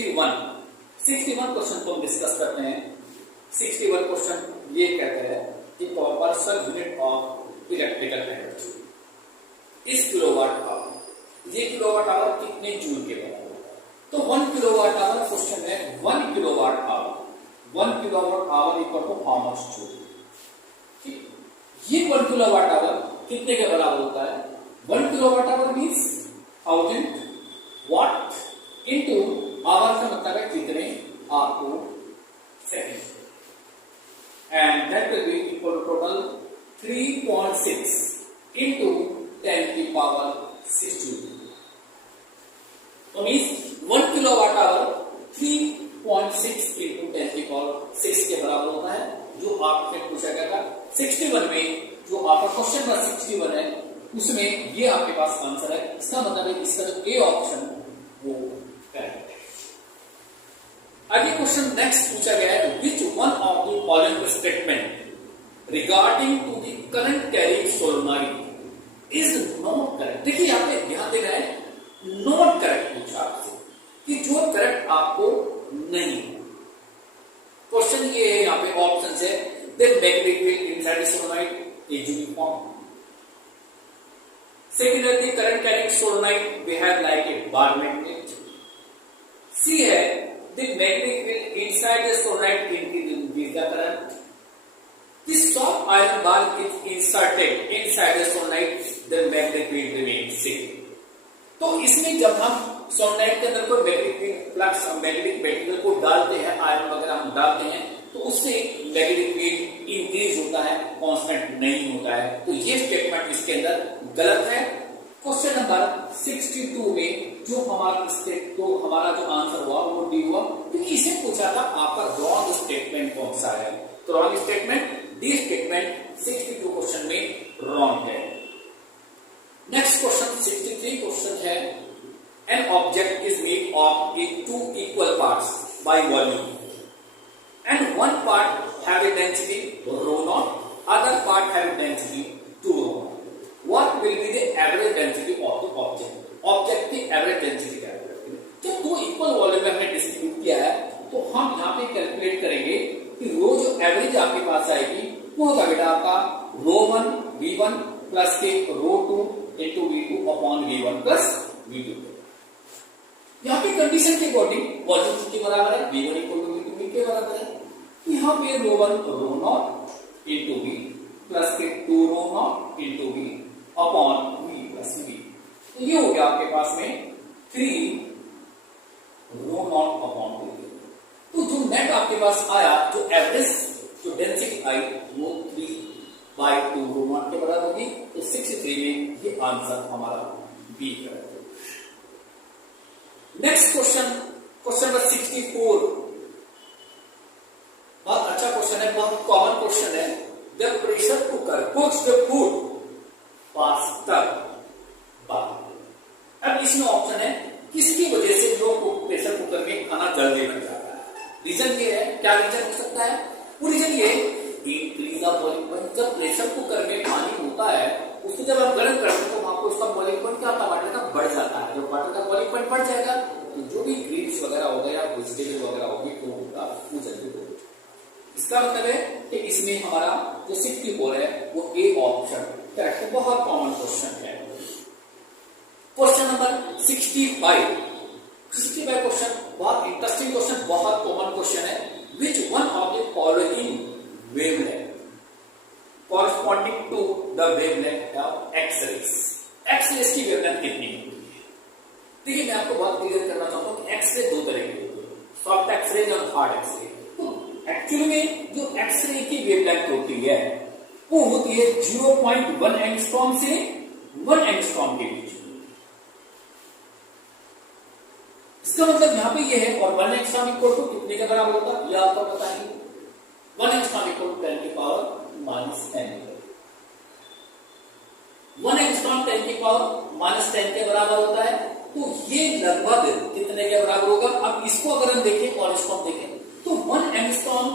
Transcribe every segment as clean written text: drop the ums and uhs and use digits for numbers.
61 question को हम discuss करते हैं। 61 क्वेश्चन ये कहते हैं कि person unit of electrical energy is kilowatt hour. ये किलोवाट आवर कितने जूल के बराबर? तो 1 किलोवाट आवर क्वेश्चन है। 1 kilowatt hour equal to how much joule? ठीक, ये 1 किलोवाट आवर कितने के बराबर होता है? 1 kilowatt hour means 1000 watt into hour का मतलब है कितने आपको second, and that will be equal to total 3.6 into 10 की पावर 6 जूल। तो मीन्स 1 किलोवाट आवर 3.6 इनटू 10 की पावर 6 के बराबर होता है, जो आपसे पूछा गया था 61 में। जो आपका क्वेश्चन नंबर 61 है उसमें ये आपके पास आंसर है। इसका मतलब है इसका जो ए ऑप्शन वो करेक्ट है। आगे क्वेश्चन नेक्स्ट पूछा गया है, which one of the following statement regarding to the current carrying solenoid is not correct. देखिए यहाँ पे ध्यान देना है, नॉट करेक्ट पूछा आपसे कि जो करेक्ट आपको नहीं। क्वेश्चन ये है, यहाँ पे ऑप्शन है then magnetic field inside solenoid is uniform. Similarly, current carrying solenoid behave like a bar magnet. C है the magnetic field inside the solenoid increases the current. The soft iron bar is inserted inside the solenoid, the magnetic field remains same. तो इसमें जब हम solenoid के अंदर कोई magnetic flux magnetic material को डालते हैं, आयरन वगैरह हम डालते हैं, तो उससे मैग्नेटिक फील्ड इंक्रीज होता है, कांस्टेंट नहीं होता है। तो ये स्टेटमेंट इसके अंदर गलत है। क्वेश्चन नंबर 62 में जो हमारा जो आंसर हुआ वो डी हुआ, क्योंकि इसे पूछा था आपका रॉन्ग स्टेटमेंट कौन सा है। तो wrong statement D statement 62 question में रॉन्ग है। नेक्स्ट क्वेश्चन 63 क्वेश्चन है, an object is made of two equal parts by volume and one part have a density rho naught, other part have a density 2 rho naught. What will be the average density of the object? Object की average density क्या है? जब दो equal volume में हमने distribute किया है तो हम यहाँ पे कैलकुलेट करेंगे कि रो जो एवरेज आपके पास आएगी वो होगा बेटा आपका रो1 v1 प्लस के रो2 into v2 upon v1 plus v2। यहाँ पे कंडीशन के अकॉर्डिंग वॉल्यूम किसके बराबर है? v1 equal to v2 v के बराबर है। यहाँ पे रो1 rho naught into v plus के 2 rho naught into v upon v plus v. ये हो गया आपके पास में 3 रो नॉट अपॉन वी। तो जो नेट आपके पास आया, जो एवरेज जो डेंसिटी आई वो 3/2 रो नॉट के बराबर होगी। तो 63 में ये आंसर हमारा B correct. Next question, question number 64 बहुत अच्छा क्वेश्चन है, बहुत कॉमन क्वेश्चन है। जब pressure cooker cooks the food faster by. अब इसमें ऑप्शन है किसकी वजह से जो प्रेशर कुकर में खाना जल्दी बन जाता है। रीजन ये है, क्या रीजन हो सकता है? वो रीजन ये इंक्रीज ऑफ बॉइलिंग पॉइंट। जब प्रेशर कुकर में पानी होता है उसको जब आप गर्म करते हैं तो आपको उसका बॉइलिंग पॉइंट क्या वाटर का बढ़ जाता है। जब वाटर का बॉइलिंग पॉइंट बढ़ जाएगा तो जो भी ग्रीन्स वगैरह हो गए या वेजिटेबल वगैरह होगी तो होगा वो जल्दी होगा। इसका मतलब है कि इसमें हमारा जो 64 है वो ए ऑप्शन करेक्ट। बहुत कॉमन क्वेश्चन है। क्वेश्चन नंबर 65 क्वेश्चन बहुत इंटरेस्टिंग क्वेश्चन, बहुत कॉमन क्वेश्चन है। Which one of the following wavelength corresponding to the wavelength of X-rays. X-rays की वेवलेंथ कितनी होती है? देखिए मैं आपको बहुत क्लियर करना चाहता हूँ कि एक्स-रे दो तरह की होती है, सॉफ्ट एक्स-रेज और हार्ड एक्स-रे। एक्चुअली में जो एक्सरे की वेवलेंथ होती है वो होती है 0.1 एंगस्ट्रॉम से 1 एंगस्ट्रॉम के बीच। इसका मतलब यहां पे ये है, और 1 एंगस्ट्रॉम इक्वल टू कितने के बराबर होता है ये आपको पता है। 1 एंगस्ट्रॉम इक्वल टू 10 की पावर -10। 1 एंगस्ट्रॉम 10 की पावर -10 के बराबर होता है। तो ये लगभग कितने के बराबर होगा? अब इसको अगर हम देखें और इसको हम देखें तो 1 एंगस्ट्रॉम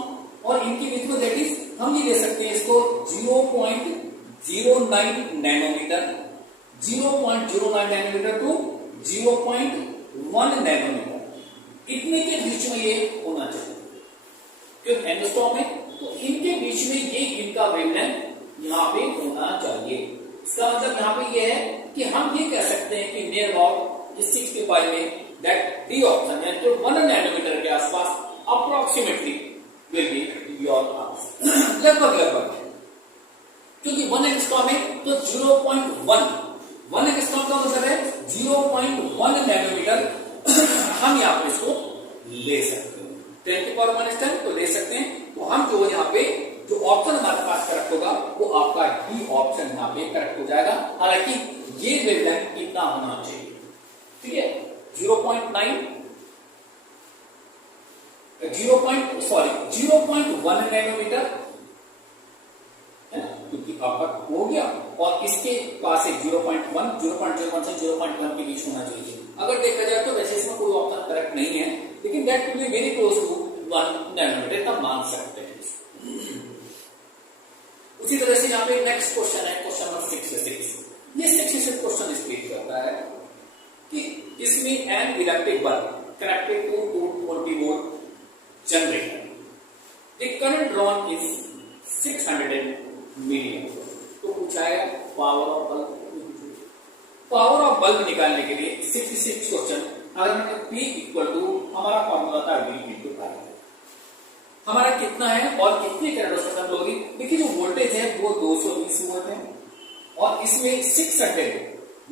और इनके बीच में दैट इज हम ये ले सकते हैं इसको 0.09 नैनोमीटर, 0.09 नैनोमीटर टू 0.1 नैनोमीटर। इतने के बीच में ये होना चाहिए, क्योंकि एंगस्ट्रॉम है तो इनके बीच में ये इनका वेवलेंथ यहाँ पे होना चाहिए। इसका मतलब यहाँ पे ये है कि हम ये कह सकते हैं कि नियर अबाउट इस 65 में दैट डी ऑप्शन यानी तो 1 नैनोमीटर के आसपास approximately will be your answer. लगभग क्योंकि 1 एंगस्ट्रॉम है तो 0.1 एंगस्ट्रॉम का मतलब है 0.1 नैनोमीटर हम यहाँ पे इसको ले सकते हैं, 10⁻⁻10 तो ले सकते हैं। तो हम जो यहाँ पे जो ऑप्शन हमारे पास करेक्ट होगा वो आपका डी ऑप्शन यहाँ पे करेक्ट हो जाएगा। हालांकि ये वेवलेंथ इतना होना चाहिए, ठीक है, 0.1 नैनोमीटर है ना, क्योंकि आपका हो गया और इसके पास एक 0.1 से 0.1 के बीच होना चाहिए। अगर देखा जाए तो वैसे इसमें कोई ऑप्शन करेक्ट नहीं है, लेकिन that will be very close to 1 nanometre का मान सकते हैं। उसी तरह से यहाँ पे नेक्स्ट क्वेश्चन है, क्वेश्चन नंबर 66। ये 66 क्वेश्चन स्टेट करता है कि इसमें an electric bulb connected to 220 volt generator, the current drawn is 600 milliamp. तो पूछा है power of bulb. Power of bulb निकालने के लिए 66 क्वेश्चन, अगर मैंने P इक्वल टू हमारा फॉर्मूला था V इंटू I, हमारा कितना है और कितनी करंट उसके साथ होगी। देखिए जो वोल्टेज है वो 220 वोल्ट है और इसमें 600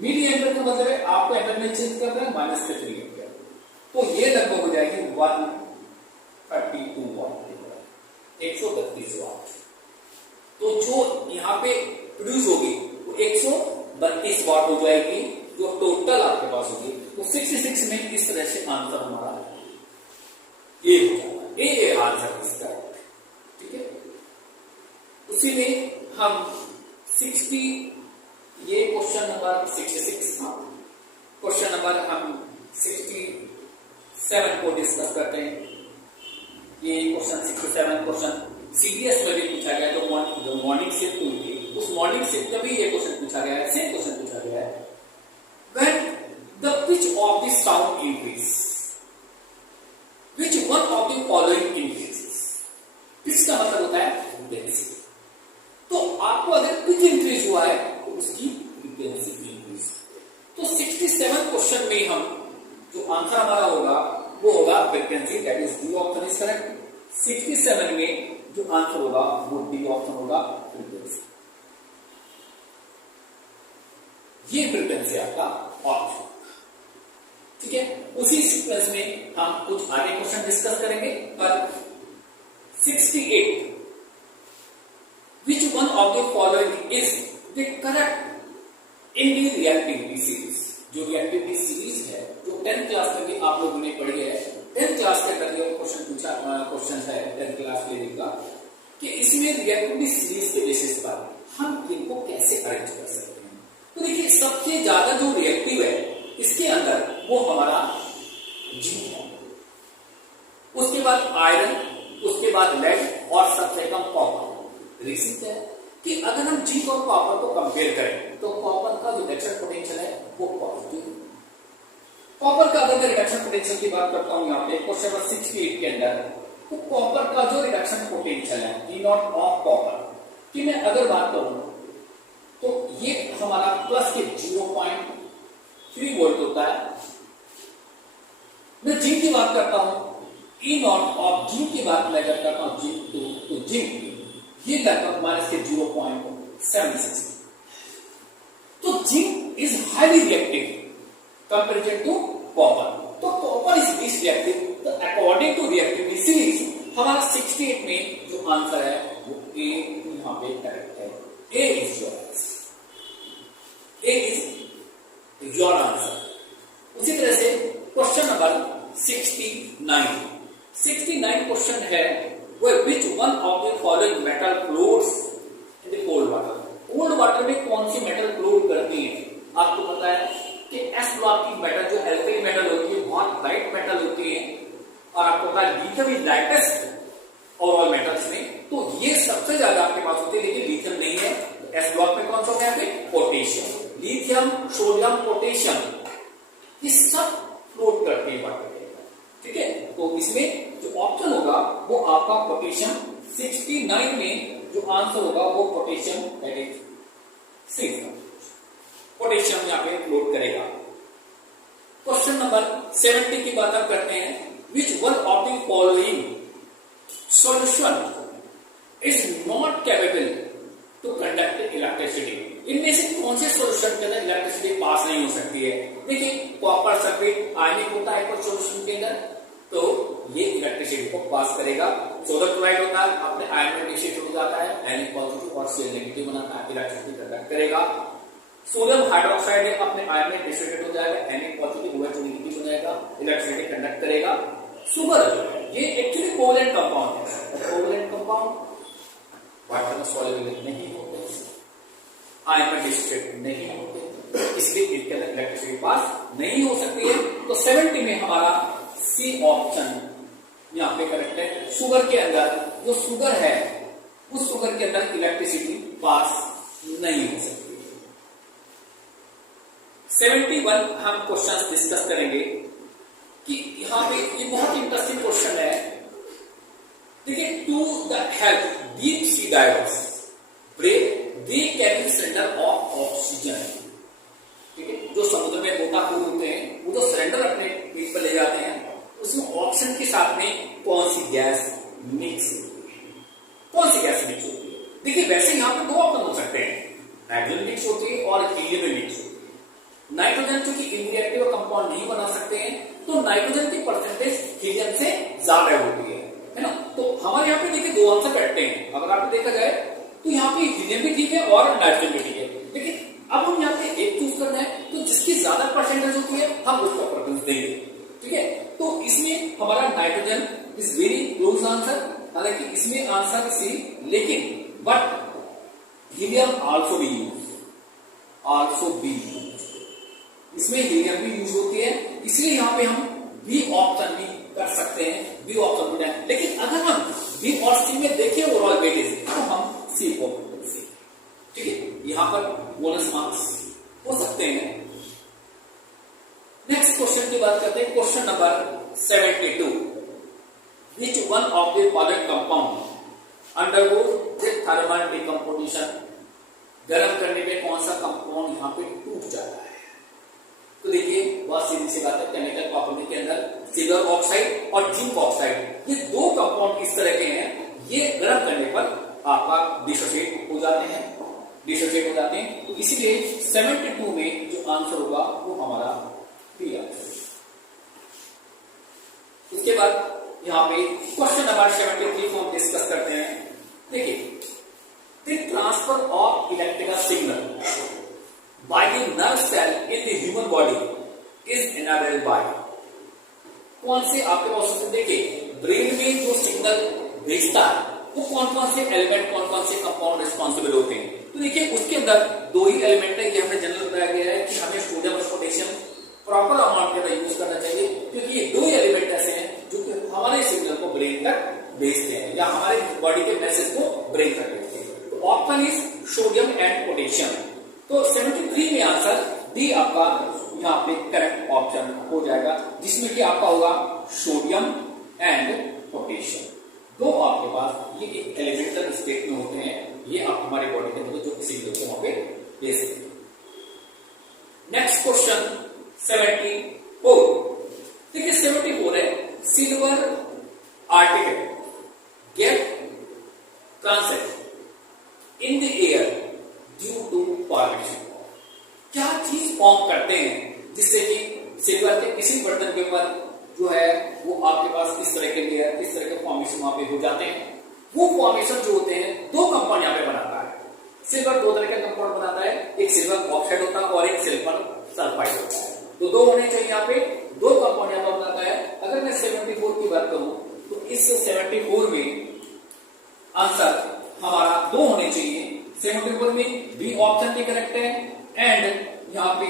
मिली एम्पियर का मतलब है आपको एम्पियर में चेंज कर रहा है -3 एम्पियर, तो ये लगभग हो जाएगी 132 वाट, 132 वाट। तो जो यहाँ पे प्रोड्यूस होगी वो 132 वाट हो जाएगी, जो टोटल आपके पास होगी। तो 66 में इस तरह से आंसर हमारा ये हो जाएगा, ए आंसर इसका, ठीक है। उसी में हम 60 ये क्वेश्चन नंबर 66 था, क्वेश्चन नंबर हम 67 को डिस्कस करते हैं। ये क्वेश्चन 67 क्वेश्चन सीबीएस में भी पूछा गया, जो मॉर्निंग शिफ्ट हुई थी उस मॉर्निंग शिफ्ट में भी ये क्वेश्चन पूछा गया है, सेम क्वेश्चन पूछा गया है। When the pitch of the sound increase, which one of the following increases? pitch का मतलब होता है फ्रीक्वेंसी। तो आपको अगर पिच इंक्रीज हुआ है तो उसकी फ्रीक्वेंसी इंक्रीज। तो 67 क्वेश्चन में हम जो आंसर हमारा होगा वो होगा frequency, that is D option is correct. 67 में जो आंसर होगा वो डी ऑप्शन होगा, फ्रीक्वेंसी। ये फ्रीक्वेंसी आपका ऑप्शन, ठीक है। उसी सीक्वेंस में हम कुछ आगे क्वेश्चन डिस्कस करेंगे। पर 68 which one of the following is the correct in the reactivity series. जो रिएक्टिविटी सीरीज है जो 10th क्लास में भी आप लोगों ने पढ़ी है, 10th क्लास के अंदर ये क्वेश्चन है 10th क्लास के लिए का, कि इसमें रिएक्टिविटी सीरीज के बेसिस पर हम इनको कैसे अरेंज कर सकते हैं। तो देखिए सबसे ज्यादा जो रिएक्टिव है इसके अंदर वो हमारा जिंक है, उसके बाद आयरन, उसके बाद लेड और सबसे कम कॉपर। रीजन है कि अगर हम जिंक और कॉपर को कंपेयर करें तो कॉपर का जो रिडक्शन पोटेंशियल है वो पॉजिटिव। कॉपर का अगर मैं रिडक्शन पोटेंशियल की बात करता हूं यहाँ पे क्वेश्चन नंबर 68 के अंदर, तो कॉपर का जो रिडक्शन पोटेंशियल है E नॉट ऑफ कॉपर की मैं अगर बात करूं तो ये हमारा प्लस के 0.3 वोल्ट होता है। मैं जिंक की बात करता हूं, E नॉट ऑफ जिंक की बात मैं जब करता हूं जिंक तो जिंक ये लगभग माइनस के 0.76। तो zinc is highly reactive comparison to copper. तो कॉपर इज लीस्ट रिएक्टिव। तो अकॉर्डिंग टू रिएक्टिविटी सीरीज हमारा 68 में जो आंसर है वो ए यहां पे करेक्ट है। A is your answer, A is your answer. उसी तरह से क्वेश्चन नंबर 69 क्वेश्चन है which one of the following metal floats in the cold water। Cold water में कौन सी मेटल फ्लोट करती है? आपको पता है कि एस ब्लॉक की मेटल जो एल्काइल मेटल होती है बहुत लाइट मेटल होती है, और आपको पता है lithium is lightest overall metals में, तो ये सबसे ज्यादा आपके पास होती है, लेकिन लिथियम नहीं है। तो एस ब्लॉक में कौन सा होगा? पोटेशियम। लिथियम, सोडियम, पोटेशियम ये सब फ्लोट करते हैं वाटर के, ठीक है। इसमें जो ऑप्शन होगा वो आपका पोटेशियम 69 में जो आंसर होगा वो पोटेशियम दैट इज 6 पोटेशियम यहाँ पे लोड करेगा। क्वेश्चन नंबर 70 की बात आप करते हैं। Which one of the following solution is not capable to conduct electricity. इनमें से कौन से सॉल्यूशन के अंदर इलेक्ट्रिसिटी पास नहीं हो सकती है? देखिए कॉपर सल्फेट आयनिक होता है कोई सॉल्यूशन के अंदर, तो ये इलेक्ट्रिसिटी को पास करेगा। सोडियम क्लोराइड होता है, अपने आयन में डिस्ट्रीब्यूट हो जाता है, Ni पॉजिटिव और Cl नेगेटिव बनाता है, इलेक्ट्रिसिटी कंडक्ट करेगा। सोडियम हाइड्रोक्साइड अपने आयन में डिस्ट्रीब्यूट हो जाएगा, Na पॉजिटिव OH नेगेटिव हो जाएगा, इलेक्ट्रिसिटी कंडक्ट करेगा। शुगर ये एक्चुअली कोवलेंट कंपाउंड है, कोवलेंट कंपाउंड वाटर में सॉल्युबल नहीं होते, आयन में डिस्ट्रीब्यूट नहीं होते, इसलिए इसके अंदर इलेक्ट्रिसिटी पास नहीं हो सकती है। तो 70 में हमारा सी ऑप्शन यहाँ पे करेक्ट है। शुगर के अंदर जो शुगर है उस शुगर के अंदर इलेक्ट्रिसिटी पास नहीं हो सकती। 71 हम क्वेश्चन डिस्कस करेंगे कि यहाँ पे ये बहुत इंटरेस्टिंग क्वेश्चन है। देखिए to the help deep sea divers break they carry cylinder of oxygen. ठीक है, जो समुद्र में गोताखोर होते हैं वो जो सिलेंडर अपने पीठ पर ले जाते हैं उसमें ऑक्सीजन के साथ में कौन सी गैस मिक्स होती है? कौन सी गैस मिक्स होती है? देखिए वैसे यहाँ पे दो ऑप्शन हो सकते हैं, नाइट्रोजन मिक्स होती है और हीलियम मिक्स होती है। नाइट्रोजन चूंकि इनरिएक्टिव कंपाउंड नहीं बना सकते हैं तो नाइट्रोजन की परसेंटेज हीलियम से ज्यादा होती है ना। तो हमारे यहाँ पे देखिए दो आंसर बैठते हैं। अगर आपको देखा जाए तो यहाँ पे हीलियम भी ठीक है और नाइट्रोजन भी ठीक है, लेकिन अब हम यहाँ पे एक चूज करना है तो जिसकी ज्यादा परसेंटेज होती है हम उसका प्रेफरेंस देंगे। ठीक है, तो इसमें हमारा nitrogen is very close answer, हालांकि इसमें आंसर सी, लेकिन but helium also be use, इसमें हीलियम भी यूज होती है, इसलिए यहाँ पे हम बी ऑप्शन भी कर सकते हैं, बी ऑप्शन भी। लेकिन अगर हम बी और सी में देखें ओवरऑल वेटेज तो हम सी को सी। ठीक है, यहाँ पर बोनस मार्क्स हो सकते हैं। नेक्स्ट क्वेश्चन की बात करते हैं, question number 72। Which one of the following compound undergoes the thermal decomposition. गर्म करने पे कौन सा कंपाउंड यहाँ पे टूट जाता है? तो देखिए बहुत सीधी सी बात है, केमिकल प्रॉपर्टी के अंदर सिल्वर ऑक्साइड और जिंक ऑक्साइड ये दो कंपाउंड इस तरह के हैं, ये गर्म करने पर आपका डिसोसिएट हो जाते हैं, डिसोसिएट हो जाते हैं। तो इसीलिए 72 में जो आंसर होगा वो हमारा बी आंसर। उसके बाद यहाँ पे क्वेश्चन नंबर 73 को हम डिस्कस करते हैं। देखिए the transfer of electrical signal by the nerve cell in the human body is enabled by. कौन से आपके पास देखिए ब्रेन में जो सिग्नल भेजता है वो कौन कौन से एलिमेंट, कौन कौन से कंपाउंड रिस्पॉन्सिबल होते हैं? तो देखिए उसके अंदर दो ही एलिमेंट है, ये हमने जनरल बताया गया है कि हमें सोडियम और पोटेशियम प्रॉपर अमाउंट में यूज करना चाहिए, क्योंकि ये दो एलिमेंट ऐसे हैं जो कि हमारे सिग्नल को ब्रेन तक भेजते हैं या हमारे बॉडी के मैसेज को ब्रेन तक भेजते हैं। तो option is sodium and potassium. तो 73 में आंसर डी आपका यहाँ पे करेक्ट ऑप्शन हो जाएगा, जिसमें कि आपका होगा सोडियम एंड पोटेशियम। दो आपके पास ये एक एलिमेंटल स्टेट में होते हैं, ये आप हमारी बॉडी के अंदर जो किसी भी वहां पे भेज सकते हैं। Next question 74। देखिए 74 है, सिल्वर आर्टिकल गेट ट्रांसेट in the air due to formation. क्या चीज फॉर्म करते हैं जिससे कि सिल्वर के किसी बर्तन के ऊपर जो है वो आपके पास इस तरह के लेयर, इस तरह के फॉर्मेशन वहां पे हो जाते हैं। वो फॉर्मेशन जो होते हैं दो कंपाउंड यहाँ पे बनाता है। सिल्वर दो तरह के कंपाउंड बनाता है, एक सिल्वर ऑक्साइड होता है और एक सिल्वर सल्फाइड होता है। तो दो होने चाहिए यहाँ पे, दो कंपाउंड यहाँ पर बनाता है। अगर मैं 74 की बात करूं तो इस 74 में आंसर हमारा दो होने चाहिए। 74 में बी ऑप्शन भी करेक्ट है एंड यहाँ पे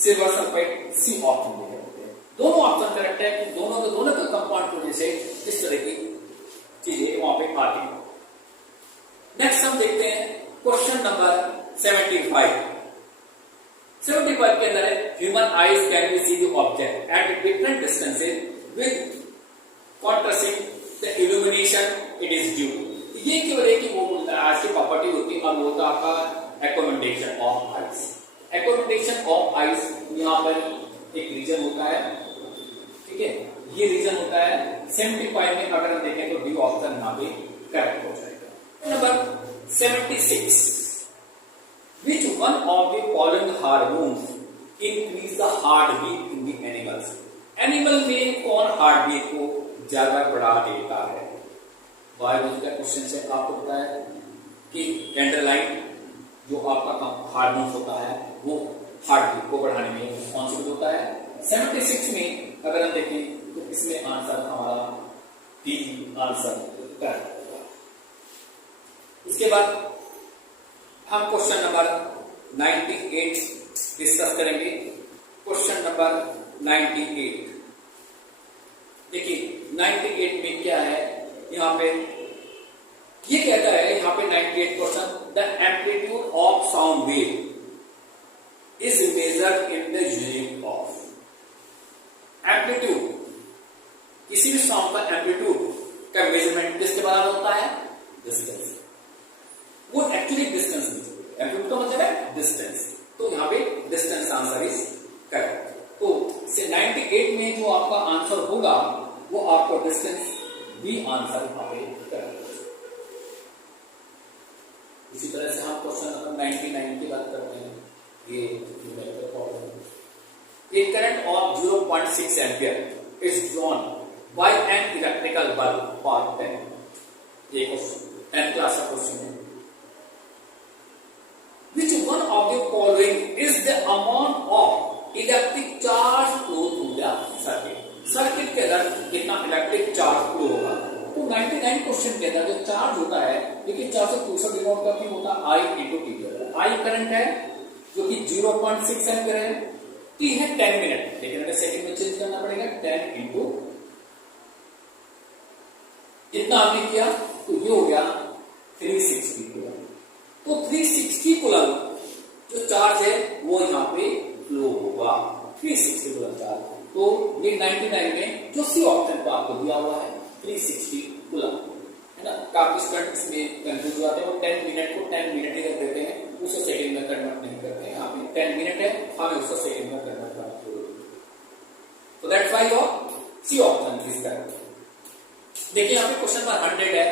सिल्वर सल्फाइड सी ऑप्शन भी करेक्ट है। दोनों ऑप्शन करेक्ट है, दोनों के कंपाउंड की वजह से इस तरह की चीजें वहां पे आती है। नेक्स्ट हम देखते हैं क्वेश्चन नंबर 75। 75 के अंदर है, human eyes can be see the object at different distances with contrasting the illumination it is due. ये केवल एक ही वो बोलता है, आज की प्रॉपर्टी होती है, अब होता है आपका accommodation of eyes. Accommodation of eyes यहाँ पर एक रीजन होता है, ठीक है, ये रीजन होता है 75 में अगर हम देखें तो डी ऑप्शन यहाँ पे करेक्ट हो जाएगा. Number 76, which one of the following hormones increase the heartbeat in the animals? Animal में कौन हार्टबीट को ज्यादा बढ़ा देता है? बायोलॉजी का क्वेश्चन से आपको पता है कि एंडरलाइन जो आपका हार्मोन होता है वो हार्टबीट को बढ़ाने में रिस्पॉन्सिबल होता है. 76 में अगर हम देखें तो इसमें आंसर हमारा डी आंसर करेक्ट होगा. इसके बाद हम क्वेश्चन नंबर 98 डिस्कस करेंगे. क्वेश्चन नंबर 98, देखिए 98 में क्या है, यहाँ पे ये कहता है यहाँ पे 98% the amplitude of sound wave is measured in the unit of. Amplitude, किसी भी साउंड का एम्पलीट्यूड का मेजरमेंट किसके बराबर होता है? डिस्टेंस. वो एक्चुअली डिस्टेंस में, एम्पलीट्यूड का मतलब है डिस्टेंस, तो यहाँ पे डिस्टेंस आंसर इज करेक्ट. तो 98 में जो आपका आंसर होगा वो आपको डिस्टेंस भी आंसर यहाँ पे करेक्ट. इसी तरह से हम क्वेश्चन नंबर 99 की बात करते हैं. ये A current of 0.6 ampere is drawn by an electrical bulb for 10. ये क्वेश्चन 10th क्लास का क्वेश्चन है. Which one of the following is the amount of electric charge flow through the circuit? Circuit के अंदर कितना electric charge flow होगा? तो 99 question के अंदर जो चार्ज होता है, देखिए 464 डिवाइड करके होता है I into T. I current है जो कि 0.6 एम्पीयर है, टी है 10 मिनट, लेकिन हमें सेकंड में चेंज करना पड़ेगा. 10 इंटू कितना आपने किया तो ये हो गया 360 कूलम. तो 360 कूलम जो चार्ज है वो यहाँ पे फ्लो होगा, 360 कूलम चार्ज. तो ये 99 में जो सी ऑप्शन पर आपको दिया हुआ है 360 कूलम है ना. काफी स्टूडेंट इसमें कंफ्यूज हो जाते हैं, वो 10 मिनट को 10 मिनट ही कर देते हैं, उसको सेकंड में कन्वर्ट नहीं करते हैं. यहाँ पे 10 मिनट है, हमें उसको सेकंड में कन्वर्ट करना चाहिए. तो that's why your C option is correct. देखिए यहाँ पे क्वेश्चन नंबर 100 है.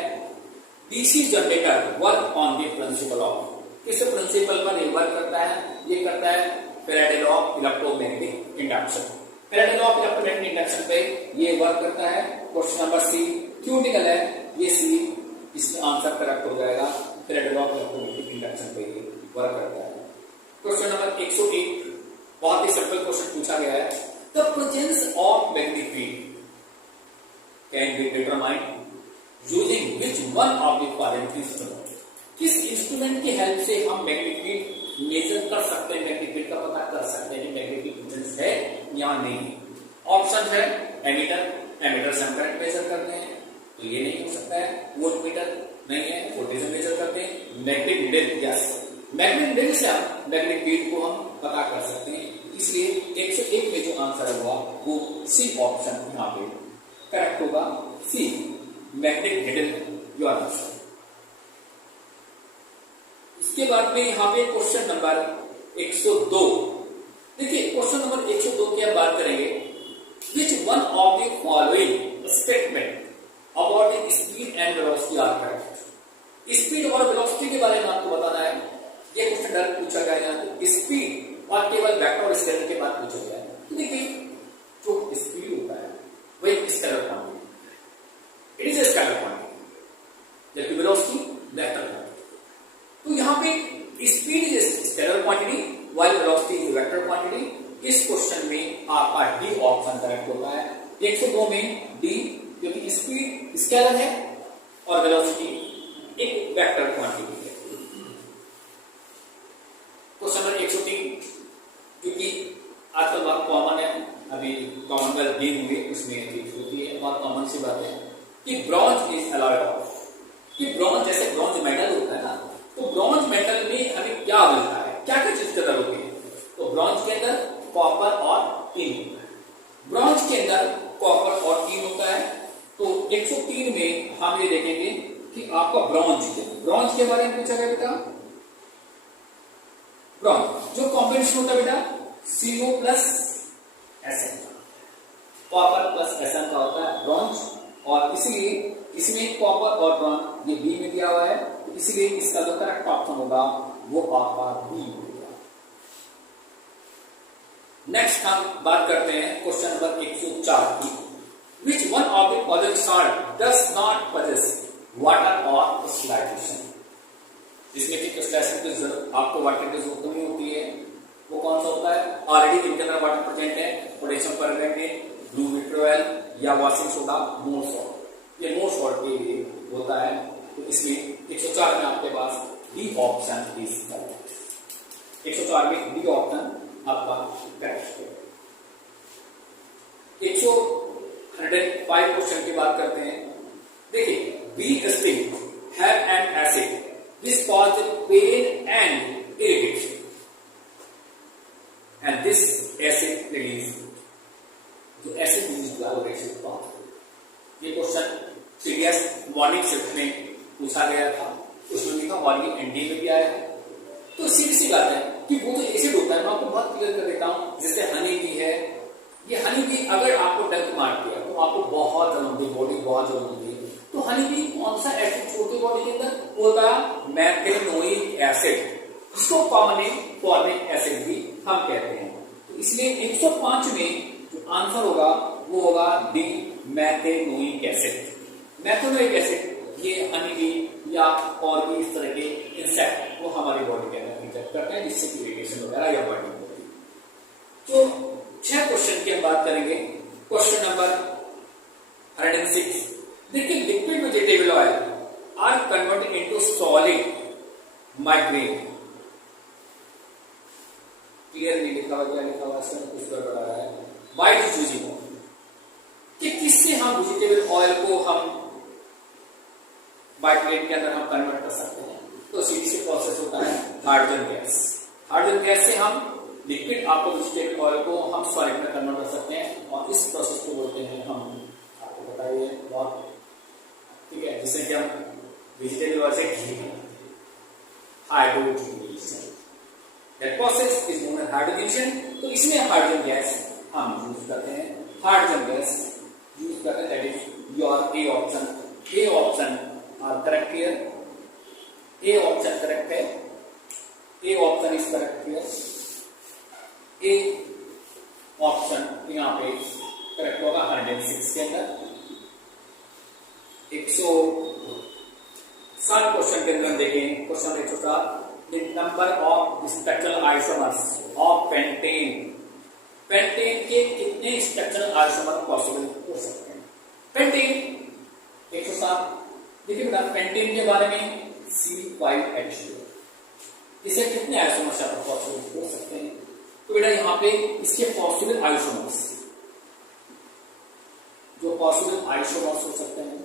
DC generator work on the principle of, किस प्रिंसिपल पर ये वर्क करता है? ये करता है Faraday law of electromagnetic induction. Faraday law of electromagnetic induction पे ये वर्क करता है. क्वेश्चन नंबर सी क्यूटिकल है, ये सी इसमें आंसर करेक्ट हो जाएगा. Faraday law of electromagnetic induction पे ये वर्क करता है. क्वेश्चन नंबर 101, बहुत ही सिंपल क्वेश्चन पूछा गया है. The presence of magnetic field can be determined using which one of the following instrument. किस इंस्ट्रूमेंट की हेल्प से हम मैग्नेटिक फील्ड मेजर कर सकते हैं, मैग्नेटिक फील्ड का पता कर सकते हैं कि मैग्नेटिक प्रेजेंस है या नहीं? ऑप्शन है एमीटर, एमीटर से हम करंट मेजर करते हैं तो ये नहीं हो सकता है. वोल्टमीटर नहीं है, वोल्टेज मेजर करते हैं. Magnetic needle, yes, magnetic needle से हम मैग्नेटिक फील्ड को हम पता कर सकते हैं. इसलिए 101 में जो आंसर हुआ वो सी ऑप्शन यहाँ पे करेक्ट होगा. सी मैग्नेटिक नीडल योर आंसर. इसके बाद में यहाँ पे क्वेश्चन नंबर 102. देखिए क्वेश्चन नंबर 102 की हम बात करेंगे. Which one of the following statement about the speed and velocity are correct. Speed और वेलोसिटी के बारे में आपको बताना है. ये क्वेश्चन डायरेक्ट पूछा गया है. तो स्पीड और केवल वेक्टर और स्केलर के बाद पूछा गया है. तो देखिए जो स्पीड होता है वही scalar quantity, it is a scalar quantity, जबकि वेलोसिटी वेक्टर क्वांटिटी. तो यहाँ पे speed is scalar quantity while velocity is vector quantity. इस क्वेश्चन में आपका डी ऑप्शन करेक्ट होता है. 102 में डी, क्योंकि स्पीड स्केलर है और वेलोसिटी एक वेक्टर क्वांटिटी है. क्वेश्चन नंबर 103, क्योंकि आजकल बहुत कॉमन है, अभी कॉमनवेल्थ गेम हुए उसमें चीज होती है, बहुत कॉमन सी बात है कि ब्रॉन्ज इज अलॉयड ऑफ. कि ब्रॉन्ज, जैसे ब्रॉन्ज मेडल होता है ना, तो ब्रॉन्ज मेटल में हमें क्या मिलता है, क्या क्या चीज कलर होती है? तो ब्रॉन्ज के अंदर कॉपर और टिन होता है. ब्रॉन्ज के अंदर कॉपर और टिन होता है. तो आपका ब्रॉन्ज के बारे में पूछा गया बेटा। ब्रॉन्ज जो कॉम्बिनेशन होता है बेटा CO plus SN, copper plus SN का होता है ब्रॉन्ज, और इसीलिए इसमें कॉपर और ब्रॉन्ज ये बी में दिया हुआ है, तो इसीलिए इसका जो करेक्ट ऑप्शन होगा वो आपका बी होगा। नेक्स्ट हम बात करते हैं क्वेश्चन नंबर 104 की। Which one of the following salt does not possess water or crystallization? जिसमें कि क्रिस्टलाइजेशन की जरूरत आपको वाटर की जरूरत नहीं होती है, वो कौन सा होता है? ऑलरेडी इनके अंदर वाटर प्रेजेंट है, पोटेशियम परमैंगनेट, ब्लू विट्रोल या वॉशिंग सोडा, मोर सॉल्ट। ये मोर सॉल्ट के लिए होता है, तो इसमें 104 में आपके पास डी ऑप्शन इज करेक्ट। 104 में डी ऑप्शन आपका करेक्ट है। 105 क्वेश्चन की बात करते हैं। देखिए, bee sting have an acid this cause pain and irritation and this acid release, जो एसिड यूज्ड एसिड पाथ। ये क्वेश्चन सीरियस मॉर्निंग शिफ्ट में पूछा गया था, उसमें लिखा मॉर्निंग एनडी में भी आया है। तो सीधी सी बात है कि वो तो एसिड होता है, मैं आपको बहुत क्लियर कर देता हूं। जैसे हनी बी है, ये हनी बी अगर आपको डंक मार दिया तो आपको बहुत जलन दी, बॉडी बहुत जलन दी, तो हनी बी कौन सा एसिड छोड़ती बॉडी के अंदर? होता है मेथेनोइक एसिड, जिसको कॉमन फॉर्मिक एसिड भी हम कहते हैं। तो इसलिए 105 में जो आंसर होगा वो होगा D methanoic acid. Methanoic acid ये हनी बी या और भी इस तरह के इंसेक्ट वो हमारी बॉडी के अंदर इंजेक्ट करते हैं, जिससे कि रेडिएशन वगैरह या बॉडी होती है। तो 6 क्वेश्चन की हम बात करेंगे। क्वेश्चन नंबर 106, देखिए, liquid vegetable oil are converted into solid migraine. Clear नहीं लिखा हुआ, क्या लिखा हुआ इसमें कुछ गड़बड़ आ रहा है। बाय यूजिंग कि किससे हम वेजिटेबल ऑयल को हम माइग्रेन के अंदर हम कन्वर्ट कर सकते हैं? तो सीधी सी प्रोसेस होता है हाइड्रोजन गैस। हाइड्रोजन गैस से हम लिक्विड आपको वेजिटेबल ऑयल को हम सॉलिड में कन्वर्ट कर सकते हैं, और इस प्रोसेस को बोलते हैं हम, आपको बताइए बहुत, ठीक है, जिससे कि हम वेजिटेबल ऑयल से घी बनाते हैं, hydrogenation. That process is known as hydrogenation. तो इसमें हाइड्रोजन गैस हम यूज करते हैं, हाइड्रोजन गैस यूज करते हैं। That is your A option. A option are correct here. A option correct है। A option is correct here. A option यहाँ पे करेक्ट होगा 106 के अंदर। 107 क्वेश्चन के अंदर देखें, question 107, the number of structural isomers of pentane. Pentane के कितने स्ट्रक्चरल आइसोमर पॉसिबल हो सकते हैं? पेंटेन 107। देखिए बेटा, पेंटेन के बारे में C5H2, इसे कितने आइसोमर्स पॉसिबल हो सकते हैं? तो बेटा यहाँ पे इसके पॉसिबल आइसोमर्स, जो पॉसिबल आइसोमर्स हो सकते हैं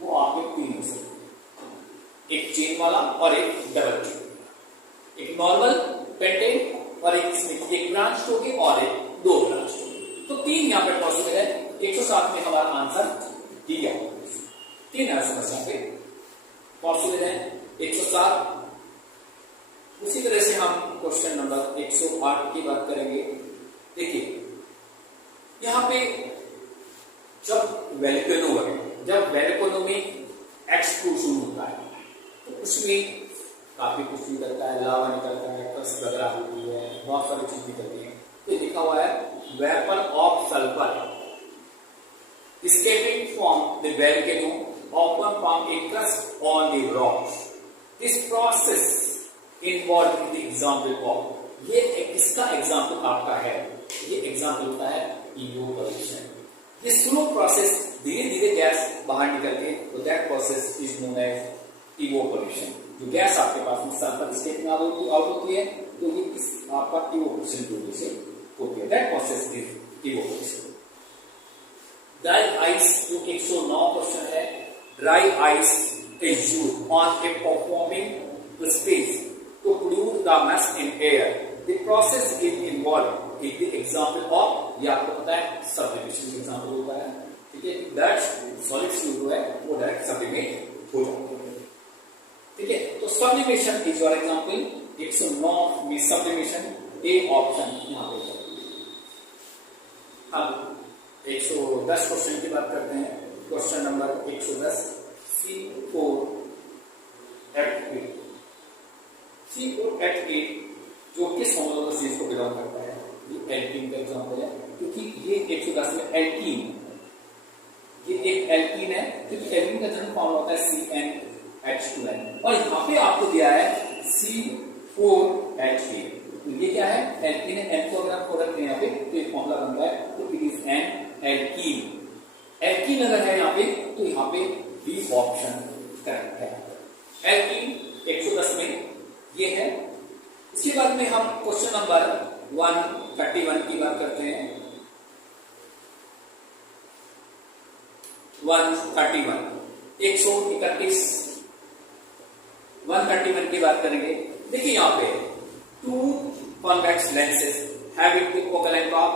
वो आपके 3 हो सकते हैं, एक चेन वाला और एक डबल चेन। एक नॉर्मल पेंटेन और एक इसमें एक ब्रांच होगी और एक 2 ब्रांच होगी। तो 3 यहाँ पे पॉसिबल है। 107 में हमारा आंसर दिया, 3 आइसोमर्स यहाँ पे पॉसिबल है 107। उसी तरह से हम क्वेश्चन नंबर 108 की बात करेंगे। देखिए, यहां पे जब वोल्केनो में एक्सप्लोजन होता है तो उसमें काफी कुछ निकलता है, लावा निकलता है, कस वगैरह होती है, बहुत सारी चीज निकलती है। तो लिखा हुआ है vapour of sulphur escaping from the volcano often form a crust on the rocks. This process involved in the example of, ये इसका एग्जाम्पल आपका है, ये एग्जाम्पल होता है इवोपोरेशन। ये स्लो प्रोसेस, धीरे धीरे गैस बाहर निकल के, तो that process is known as evaporation. जो गैस आपके पास में सल्फर स्केपिंग आउट होती है, तो ये इस आपका इवोपोरेशन की वजह से होती है। That process is evaporation. Dry ice जो 109 क्वेश्चन है, dry ice is used on a performing space to produce the mass in air. The process is involve in the example of, ये आपको पता है सब्लिमेशन एग्जांपल होता है, ठीक है, दैट सॉलिड फ्लूइड है वो डायरेक्ट सब्लिमेट हो जाता है। ठीक है, तो सब्लिमेशन इज योर एग्जांपल 109 में सब्लिमेशन ए ऑप्शन यहां पे। अब 110 क्वेश्चन की बात करते हैं। Question number 110 C4H8। C4H8 जो किस होमोलॉगस सीरीज को बिलोंग करता है? ये एल्कीन का एग्जांपल है, क्योंकि ये 110 में एल्कीन, ये एक एल्कीन है, क्योंकि एल्कीन का जनरल फॉर्मूला होता है CnH2n, और यहाँ पे आपको दिया है C4H8। तो ये क्या है? एल्कीन है। एन को अगर आप को रखते हैं यहाँ पे तो एक फॉर्मूला बनता है, तो it is an alkene. Alkene अगर है यहाँ पे तो यहाँ पे बी ऑप्शन करेक्ट है। एल्कीन 110 में ये है। इसके बाद में हम क्वेश्चन नंबर 131 की बात करते हैं। 131 की बात करेंगे। देखिए यहाँ पे two convex lenses having the focal length of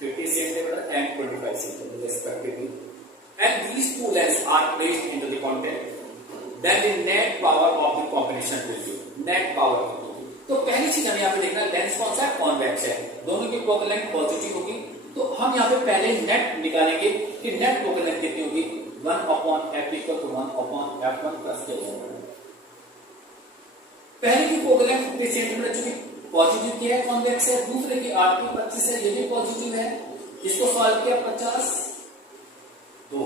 50 cm and 25 cm respectively, and these two lenses are placed into the contact, then the net power of the combination will be net power। तो पहली चीज हमें यहाँ पे देखना, lens कौन सा है? कॉन्वेक्स है, दोनों की फोकल लेंथ पॉजिटिव होगी। तो हम यहाँ पे पहले नेट निकालेंगे कि नेट फोकल लेंथ कितनी होगी? 1/f equal to 1/f1 plus के। पहले की फोकल लेंथ 50 सेंटीमीटर चुकी पॉजिटिव की है, कॉन्वेक्स है। दूसरे की आर की 25 है, ये भी पॉजिटिव है। इसको सॉल्व किया 50 2,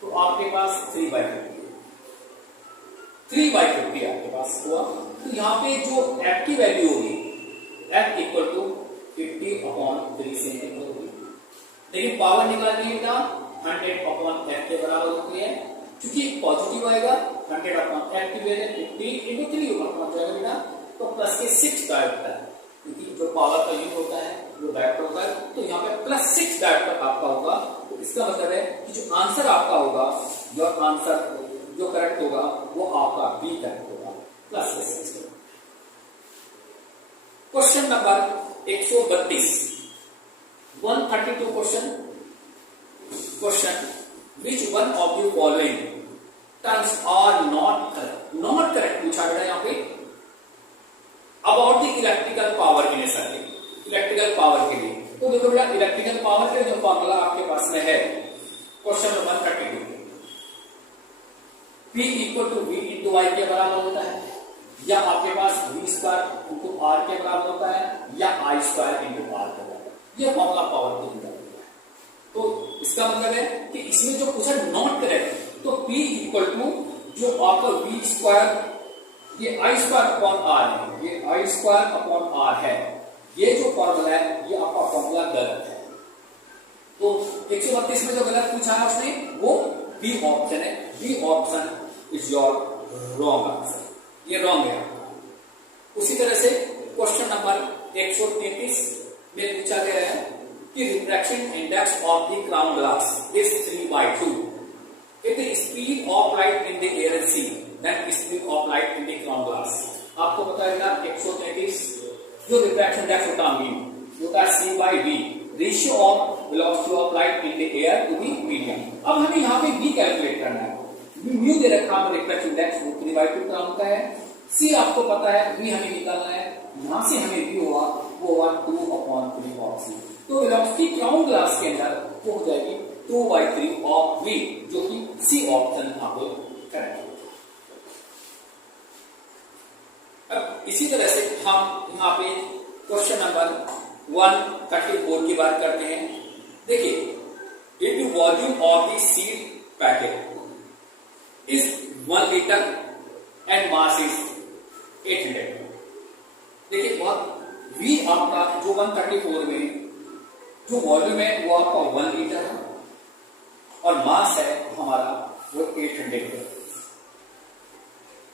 तो आपके पास 3/50 आपके पास हुआ। तो यहाँ पे जो f की वैल्यू होगी, f इक्वल टू 50/3 सेंटीमीटर होगी। लेकिन पावर निकालनी है बेटा 100/f के बराबर होती है, क्योंकि पॉजिटिव आएगा 100/f की वैल्यू 50 × 3 ऊपर पहुंच जाएगा बेटा, तो प्लस के 6 डायोप्टर है, क्योंकि जो पावर का यूज होता है वो डायोप्टर होता है। तो यहाँ पे +6 डायोप्टर आपका होगा। तो इसका मतलब है कि जो आंसर आपका होगा, जो आंसर जो करेक्ट होगा वो आपका बी करेक्ट होगा, +6। Question number 132 132 question which one of the following terms are not correct पूछा गया यहाँ पे about the electrical power in a circuit. Electrical power के लिए तो देखो बेटा, इलेक्ट्रिकल पावर का जो फॉर्मूला आपके पास में है question number 132, P equal to V into I के बराबर होता है, या आपके पास V स्क्वायर इंटू R के बराबर होता है, या I स्क्वायर इंटू R के बराबर। ये फॉर्मूला पावर के लिए होता है। तो इसका मतलब है कि इसमें जो पूछा नॉट करेक्ट, तो P इक्वल टू जो आपका V स्क्वायर, ये I स्क्वायर अपॉन R है, ये I स्क्वायर अपॉन R है, ये जो फॉर्मूला है ये आपका फॉर्मूला गलत है। तो 132 में जो गलत पूछा है उसने वो बी ऑप्शन है। B option is your wrong answer, ये रॉन्ग है। उसी तरह से क्वेश्चन नंबर 133 में पूछा गया है कि refraction index of the crown glass is 3/2 if the speed of light in the air is c, then speed of light in the ground glass। आपको बताएगा 133 जो रिफ्रैक्शन इंडेक्स होता है होता है c/v, ratio of velocity of light in the air to the medium. अब हमें यहाँ पे v कैलकुलेट करना है। म्यू दे रखा है रिफ्रैक्शन इंडेक्स वो 3/2 का होता है। c आपको पता है, v हमें निकालना है। यहाँ से हमें v हुआ वो हुआ 2/3 ऑफ c। तो वेलोसिटी क्राउन ग्लास के अंदर वो हो जाएगी 2/3 ऑफ v, जो कि सी ऑप्शन यहाँ पे करेक्ट है। अब इसी तरह से हम यहाँ पे क्वेश्चन नंबर 134 की बात करते हैं। देखिए, if the volume of the seed packet is 1 litre and mass is 800। देखिए बहुत v आपका जो 134 में जो वॉल्यूम है वो आपका 1 लीटर है और मास है हमारा वो 800 है।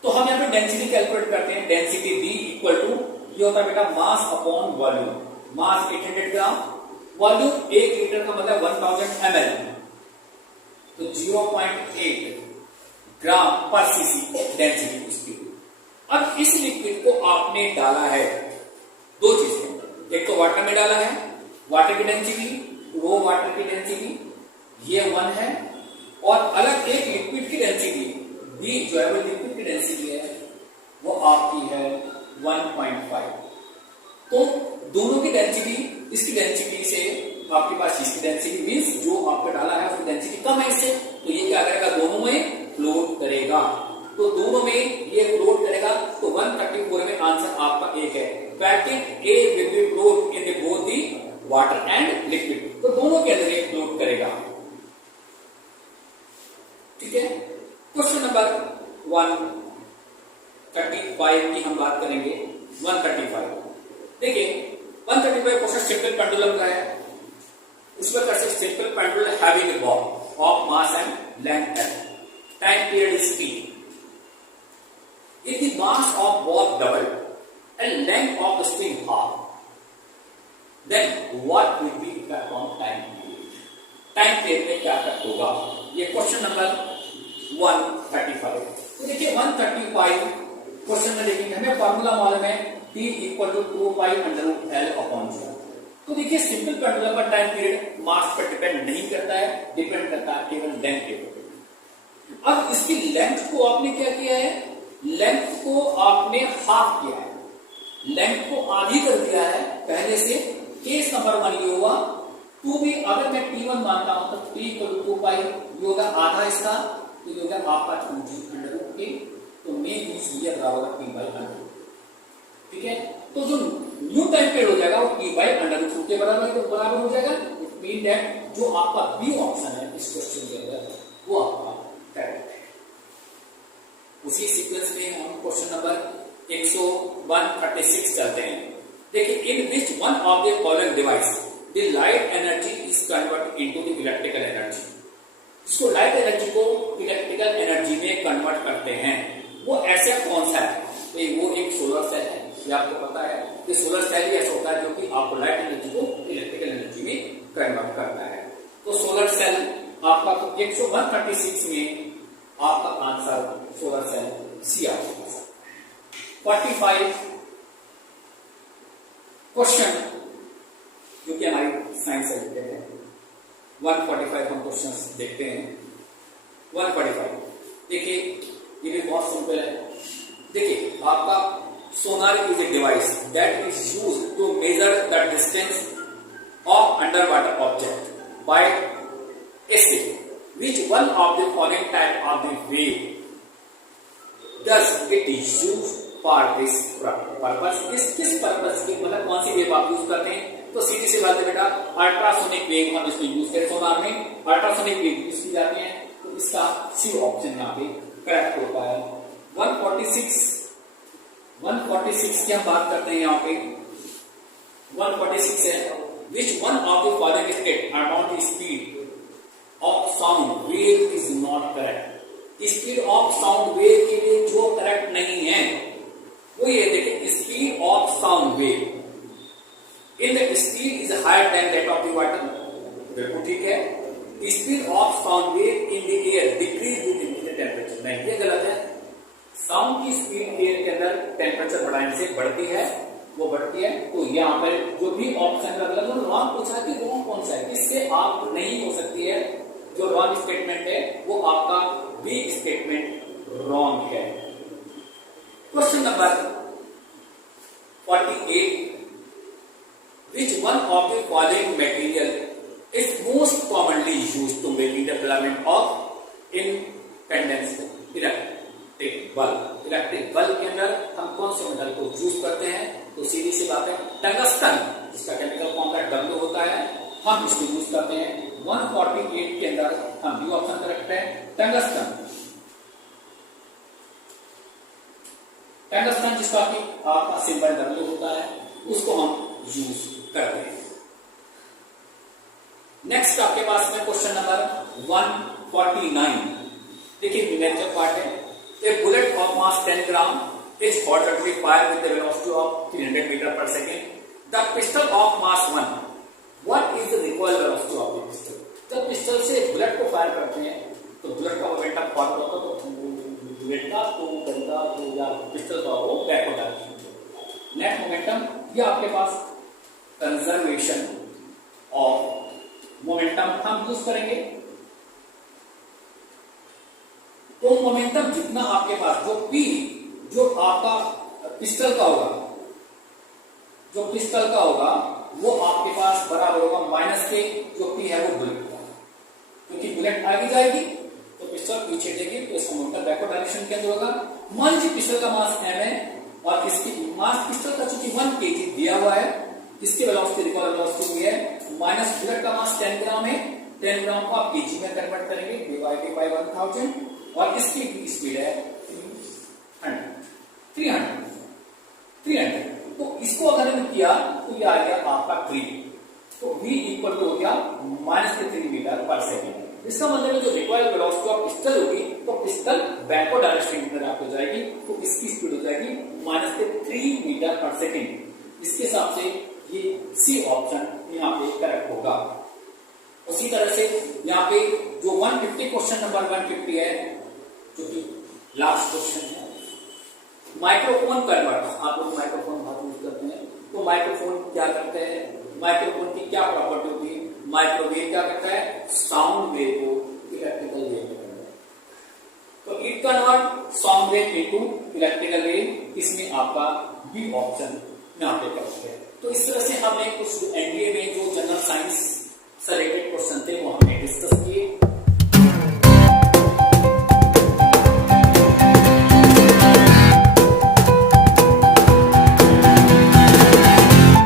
तो हम यहाँ पे डेंसिटी कैलकुलेट करते हैं। डेंसिटी D इक्वल टू ये होता है बेटा मास अपॉन वॉल्यूम। मास 800 ग्राम, वॉल्यूम 1 लीटर का मतलब 1000 ml, तो 0.8 ग्राम पर सीसी डेंसिटी उसकी। अब इस लिक्विड को आपने डाला है दो चीजें, एक तो वाटर में डाला है, वाटर की डेंसिटी, रो वाटर की डेंसिटी, ये 1 है, और अलग एक लिक्विड की डेंसिटी बी जो है वो लिक्विड की डेंसिटी है वो आपकी है 1.5। तो दोनों की डेंसिटी, इसकी डेंसिटी से आपके पास इसकी डेंसिटी मीन्स जो आपका डाला है उसकी डेंसिटी कम है इससे, तो ये क्या करेगा, दोनों में फ्लोट करेगा। तो दोनों में ये फ्लोट करेगा, तो 134 में आंसर आपका एक है। Packet A will be float in the both the water and liquid, तो दोनों के अंदर ये फ्लोट करेगा। ठीक है, क्वेश्चन नंबर 135 की हम बात करेंगे। 135 देखिए, 135 क्वेश्चन सिंपल पेंडुलम का है। इसमें कैसे simple pendulum having a ball of mass and length L, time period is T. If the mass of ball doubled and length of the string half, then what will be effect on time period? Time period में क्या effect होगा? ये question number 135। तो देखिए 135 question में देखेंगे, हमें formula मालूम है T equal to 2 pi under root L upon 0। तो देखिए सिंपल पेंडुलम का टाइम पीरियड मास पर डिपेंड नहीं करता है, डिपेंड करता है केवल लेंथ के ऊपर। अब इसकी लेंथ को आपने क्या किया है, लेंथ को आपने हाफ किया है, लेंथ को आधी कर दिया है पहले से। केस नंबर 1 ये हुआ, 2 भी अगर मैं T1 मानता हूं तो T इक्वल टू 2 पाई, ये होगा आधा इसका, तो ये होगा आपका 2G अंडर रूट के, तो मेन इज ये बराबर P बाई अंडर रूट। ठीक है, तो जो न्यू टाइम पीरियड हो जाएगा वो P बाई अंडर रूट के बराबर हो जाएगा। इट मीन दैट जो आपका बी ऑप्शन है इस क्वेश्चन के अंदर वो आपका करेक्ट है। उसी सीक्वेंस में हम क्वेश्चन नंबर 136 चलते हैं। देखिए, in which one of the following device the light energy is converted into the electrical energy. इसको लाइट एनर्जी को इलेक्ट्रिकल एनर्जी में कन्वर्ट करते हैं, वो ऐसा कौन सा है? तो वो एक सोलर सेल है, ये आपको पता है कि सोलर सेल ही ऐसा होता है जो कि आपको लाइट एनर्जी को इलेक्ट्रिकल एनर्जी में कन्वर्ट करता है। तो सोलर सेल आपका 136 में आपका आंसर सोलर सेल सी आपका। 45 क्वेश्चन जो कि हमारी साइंस से देखते हैं। 145 हम क्वेश्चंस देखते हैं। 145 देखिए, ये भी बहुत सिंपल है। देखिए, आपका sonar is a device that is used to measure the distance of under water object by a stick. Which one of the following type of the wave does it use for this purpose? किस purpose की, मतलब कौन सी wave आप use करते हैं? तो सीधी सी बात है बेटा, अल्ट्रासोनिक वेव हम इसमें यूज करें। सोनार में अल्ट्रासोनिक वेव यूज की जाती है, तो इसका सी ऑप्शन यहाँ पे करेक्ट होता है। 146 की हम बात करते हैं यहाँ पे। 146 है, which one of the following state about the speed of sound wave is not correct। Speed of sound wave के लिए जो करेक्ट नहीं है वो ये देखिए, speed of sound wave in the speed is higher than that of the water. बिल्कुल ठीक है। Speed of sound wave in the air decrease with the temperature, नहीं ये गलत है। साउंड की स्पीड एयर के अंदर टेम्परेचर बढ़ाने से बढ़ती है, वो बढ़ती है। तो यहाँ पर जो भी ऑप्शन लगभग रॉन्ग पूछा कि रॉन्ग कौन सा है, इससे आप नहीं हो सकती है। जो रॉन्ग स्टेटमेंट है वो आपका बी स्टेटमेंट रॉन्ग है। Question number 48, which one of the following material is most commonly used to make the filament of incandescent electric bulb? Electric bulb के अंदर हम कौन से मेटल को यूज करते हैं? तो सीधी सी बात है, टंगस्टन, जिसका केमिकल कॉम्प्लेक्स W होता है, हम इसको यूज करते हैं। 148 के अंदर हम बी ऑप्शन करेक्ट है, टंगस्टन। टंगस्टन जिसका कि आपका सिंबल W होता है, उसको हम यूज करते हैं। नेक्स्ट आपके पास में क्वेश्चन नंबर 149। देखिए, न्यूमेरिकल पार्ट है। A bullet of mass 10 gram is ordered to be fired with a velocity of 300 meter per second. The pistol of mass 1, what is the recoil velocity of the pistol? जब pistol से bullet को fire करते हैं तो bullet का momentum forward होता है, तो बुलेट का तो गंदा तो या पिस्टल का वो बैक होता है। नेट मोमेंटम, ये आपके पास कंजर्वेशन ऑफ मोमेंटम हम यूज करेंगे। तो मोमेंटम जितना आपके पास जो P जो आपका पिस्टल का होगा, जो पिस्टल का होगा वो आपके पास बराबर होगा माइनस के जो P है वो बुलेट का, क्योंकि बुलेट आगे जाएगी तो पिस्टल पीछे जाएगी, तो इसका मोमेंटम बैकवर्ड डायरेक्शन के अंदर होगा। मान लीजिए पिस्टल का मास m है और इसकी मास पिस्टल का चूंकि 1 kg दिया हुआ है, इसके वेलोसिटी रिकॉर्ड वेलोसिटी है माइनस बुलेट का मास 10 ग्राम है, 10 ग्राम को आप kg में कन्वर्ट करेंगे डिवाइडेड बाय 1000 और इसकी स्पीड है 300। तो इसको अगर हमने किया तो ये आ गया आपका 3, तो v इक्वल टू हो गया -3 मीटर पर सेकेंड। इसका मतलब है जो रिक्वायर्ड वेलोसिटी ऑफ पिस्टल होगी तो पिस्टल बैकवर्ड डायरेक्शन की तरफ हो जाएगी, तो इसकी स्पीड हो जाएगी -3 मीटर पर सेकेंड। इसके हिसाब से ये सी ऑप्शन यहाँ पे करेक्ट होगा। उसी तरह से यहाँ पे जो 150 क्वेश्चन नंबर 150 है जो कि लास्ट क्वेश्चन है, माइक्रोफोन कन्वर्टर। आप लोग माइक्रोफोन बहुत यूज करते हैं, तो माइक्रोफोन क्या करते हैं, माइक्रोफोन की क्या प्रॉपर्टी होती है, माइक्रोवेव क्या करता है, साउंड वेव को इलेक्ट्रिकल वेव में करता है, तो it convert sound wave into electrical wave. इसमें आपका बी ऑप्शन यहाँ पे करते हैं। तो इस तरह से हमने कुछ एनडीए में जो जनरल साइंस से रिलेटेड क्वेश्चन थे वो हमने डिस्कस किए।